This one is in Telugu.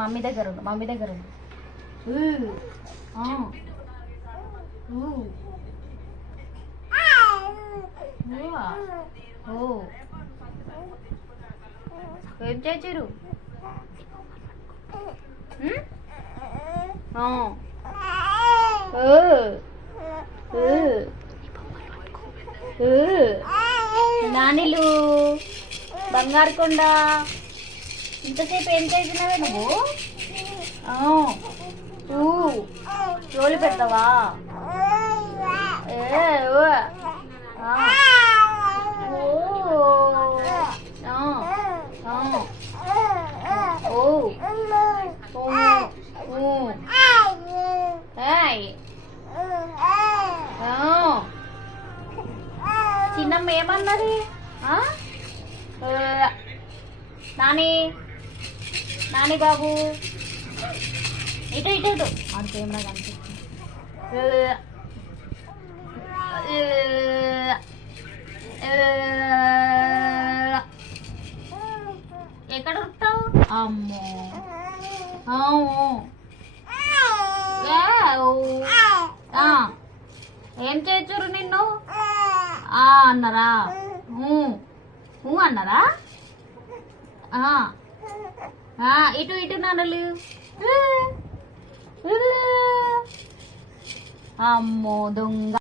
మమ్మీ దగ్గర ఉండు మమ్మీ దగ్గర ఉండు. ఏం చేసిరు. నానిలు బంగారు కొండ. ఇంతసేపు ఏం చేసినావే నువ్వు రోలు పెడతావా ఏ, ఓ. ఓ. చిన్నమ్మ ఏమన్నది నాని నాని బాబు. ఇటు ఇటు ఇటు. ఆడు కెమెరా కనిపిస్తుంది. ఎక్కడ ఉంటావు అమ్మో. ఏం చేచురు నిన్ను? అన్నారా? ఊ. అన్నారా? ఆ, ఇటు ఇటు నాన్నలు. అమ్మో దొంగ.